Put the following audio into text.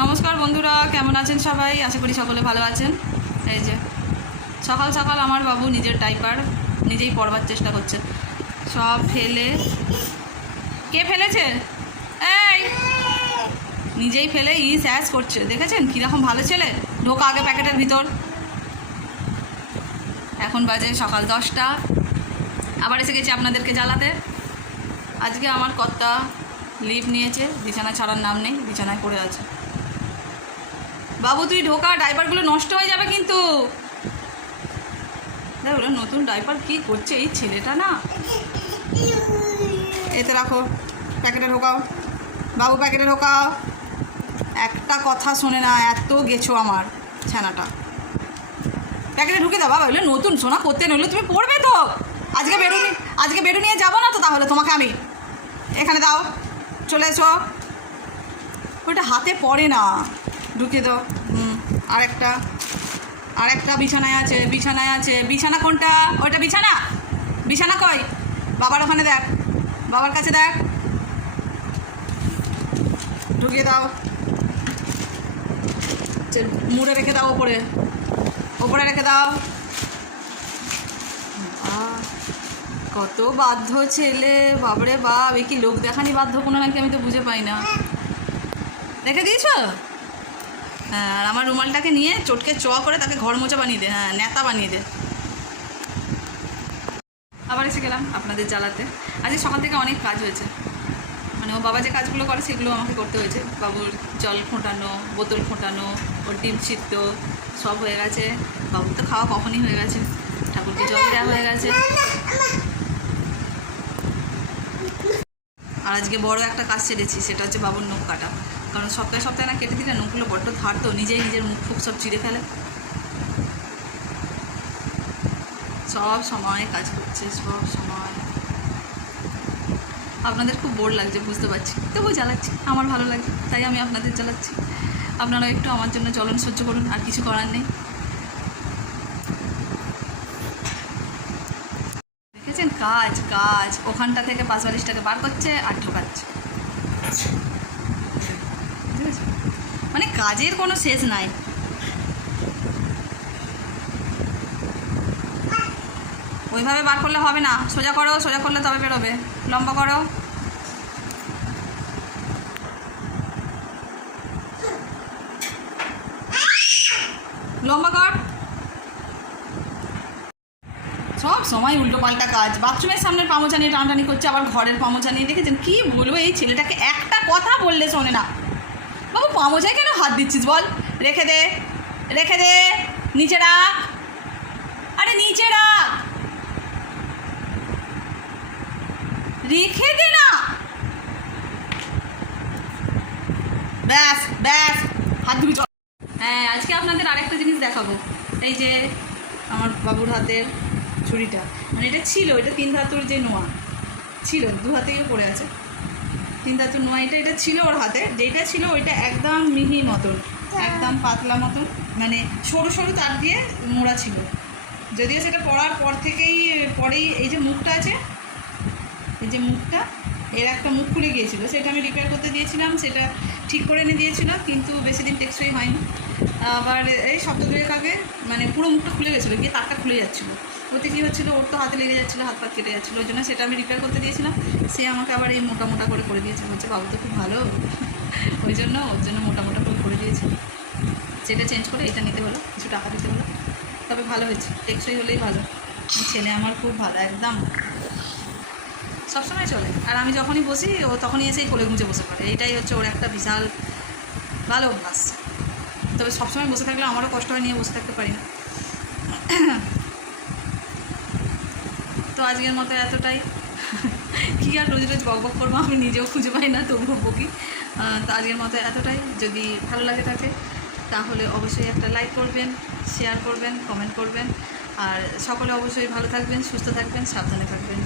নমস্কার বন্ধুরা, কেমন আছেন সবাই? আশা করি সকলে ভালো আছেন। এই যে সকাল সকাল আমার বাবু নিজের ডাইপার নিজেই পরবার চেষ্টা করছে। সব ফেলে, কে ফেলেছে? এই নিজেই ফেলে অ্যাশ করছে। দেখেছেন কীরকম ভালো ছেলে? ঢোকা আগে প্যাকেটের ভিতর। এখন বাজে সকাল 10টা। আবার এসে গেছি আপনাদেরকে জ্বালাতে। আজকে আমার কর্তা লিভ নিয়েছে, বিছানা ছাড়ার নাম নেই, বিছানায় পড়ে আছে। বাবু তুই ঢোকা, ডাইপারগুলো নষ্ট হয়ে যাবে কিন্তু। দেখ ওরা নতুন ডাইপার কী করছে এই ছেলেটা না। এতে রাখো, প্যাকেটে ঢোকাও বাবু, প্যাকেটে ঢোকাও। একটা কথা শোনে না, এত গেছো আমার ছানাটা। প্যাকেটে ঢুকে দাও বাবা, এগুলো নতুন সোনা করতে নইলে তুমি পড়বে তো। আজকে বেরু নিয়ে যাবো না তো, তাহলে তোমাকে আমি এখানে দাও, চলে এসো। ওইটা হাতে পড়ে না, ঢুকিয়ে দাও। আরেকটা বিছানায় আছে। বিছানা কোনটা? ওইটা বিছানা কই? বাবার ওখানে দেখ, বাবার কাছে দেখ। ঢুকিয়ে দাও, মুড়ে রেখে দাও, ওপরে রেখে দাও। কত বাধ্য ছেলে, বাবরে বাপ। এ কি লোক দেখানি বাধ্য কোনো নাকি, আমি তো বুঝে পাই না। রেখে দিয়েছ? হ্যাঁ, আর আমার রুমালটাকে নিয়ে চটকে করে তাকে ঘর মোচা বানিয়ে দে। হ্যাঁ, নেতা বানিয়ে দে। আবার এসে গেলাম আপনাদের জ্বালাতে। আজকে সকাল থেকে অনেক কাজ হয়েছে, মানে ও বাবা যে কাজগুলো করে সেগুলো আমাকে করতে হয়েছে। বাবুর জল ফোটানো, বোতল ফোটানো, ওর ডিম সিদ্ধ সব হয়ে গেছে। বাবুর তো খাওয়া কখনই হয়ে গেছে, ঠাকুরকে জল দেওয়া হয়ে গেছে। আর আজকে বড় একটা কাজ সেরেছি, সেটা হচ্ছে বাবুর নখ কাটা। কারণ সপ্তাহে না কেটে দিলে নখগুলো বড্ড ধার, তো নিজের মুখ ফুক সব চিড়ে ফেলে। সব সময় কাজ করছে, সব সময়। আপনাদের খুব বোর লাগছে বুঝতে পারছি, তবুও জ্বালাচ্ছি, আমার ভালো লাগছে তাই আমি আপনাদের জ্বালাচ্ছি। আপনারা একটু আমার জন্য চলন সহ্য করুন, আর কিছু করার নেই। দেখেছেন কাজ ওখানটা থেকে 45 টাকা বার করছে আর ঢোকাচ্ছে। মানে কাজের কোনো শেষ নাই। ওইভাবে বার করলে হবে না, সোজা করলে তবে বেরোবে। লম্বা করো। লম্বা কর। সব সময় উল্টো পাল্টা কাজ। বাথরুমের সামনের পামোচা নিয়ে টানাটানি করছে, আবার ঘরের পামোচা নিয়ে। দেখেছেন কি বলবো এই ছেলেটাকে, একটা কথা বললে শোনে না। বাবু পামোচায় কেন হাত দিচ্ছিস বল? রেখে দে, নিচে রাখ। আরে নিচে রাখ, রেখে দে না। ব্যাস হাত ধুবি চল। হ্যাঁ, আজকে আপনাদের আরেকটা জিনিস দেখাবো। এই যে আমার বাবুর হাতের ছুরিটা, মানে এটা ছিল, এটা 3 ধাতুর যে নোয়া ছিল, 2 হাতেই পড়ে আছে। 3 ধাতুর নোয়া, এটা ছিল ওর হাতে। যেটা ছিল ওইটা একদম মিহি মতন, একদম পাতলা মতন, মানে সরু সরু তার দিয়ে মোড়া ছিল। যদিও সেটা পড়ার পরেই এই যে মুখটা আছে, এই যে মুখটা, এর একটা মুখ খুলে গিয়েছিলো, সেটা আমি রিপেয়ার করতে দিয়েছিলাম, সেটা ঠিক করে এনে দিয়েছিল, কিন্তু বেশি দিন টেকসই হয়নি। আবার এই সপ্তাহ 2 আগে মানে পুরো মুখটা খুলে গেছিলো, গিয়ে তারটা খুলে যাচ্ছিলো। ওতে কী হচ্ছিলো, ওর তো হাতে লেগে যাচ্ছিলো, হাত পা কেটে যাচ্ছিলো। ওই জন্য সেটা আমি রিপেয়ার করতে দিয়েছিলাম। সে আমাকে আবার এই মোটা করে দিয়েছে, বলছে বাবু তো খুব ভালো, ওর জন্য মোটা করে দিয়েছে। সেটা চেঞ্জ করে এটা নিতে হলো, কিছু টাকা দিতে হলো। তবে ভালো হয়েছে, টেকসই হলেই ভালো। ছেলে আমার খুব ভালো, একদম সবসময় চলে। আর আমি যখনই বসি ও তখনই এসেই কোলে গুঁজে বসে পড়ে। এইটাই হচ্ছে ওর একটা বিশাল ভালো অভ্যাস। তবে সবসময় বসে থাকলে আমারও কষ্ট হয়, নিয়ে বসে থাকতে পারি না। তো আজকের মতো এতটাই। কী আর রোজ বক করবো, আমি নিজেও খুঁজে পাই না, তবুও বকি। তো আজকের মতো এতটাই। যদি ভালো লাগে থাকে তাহলে অবশ্যই একটা লাইক করবেন, শেয়ার করবেন, কমেন্ট করবেন। আর সকলে অবশ্যই ভালো থাকবেন, সুস্থ থাকবেন, সাবধানে থাকবেন।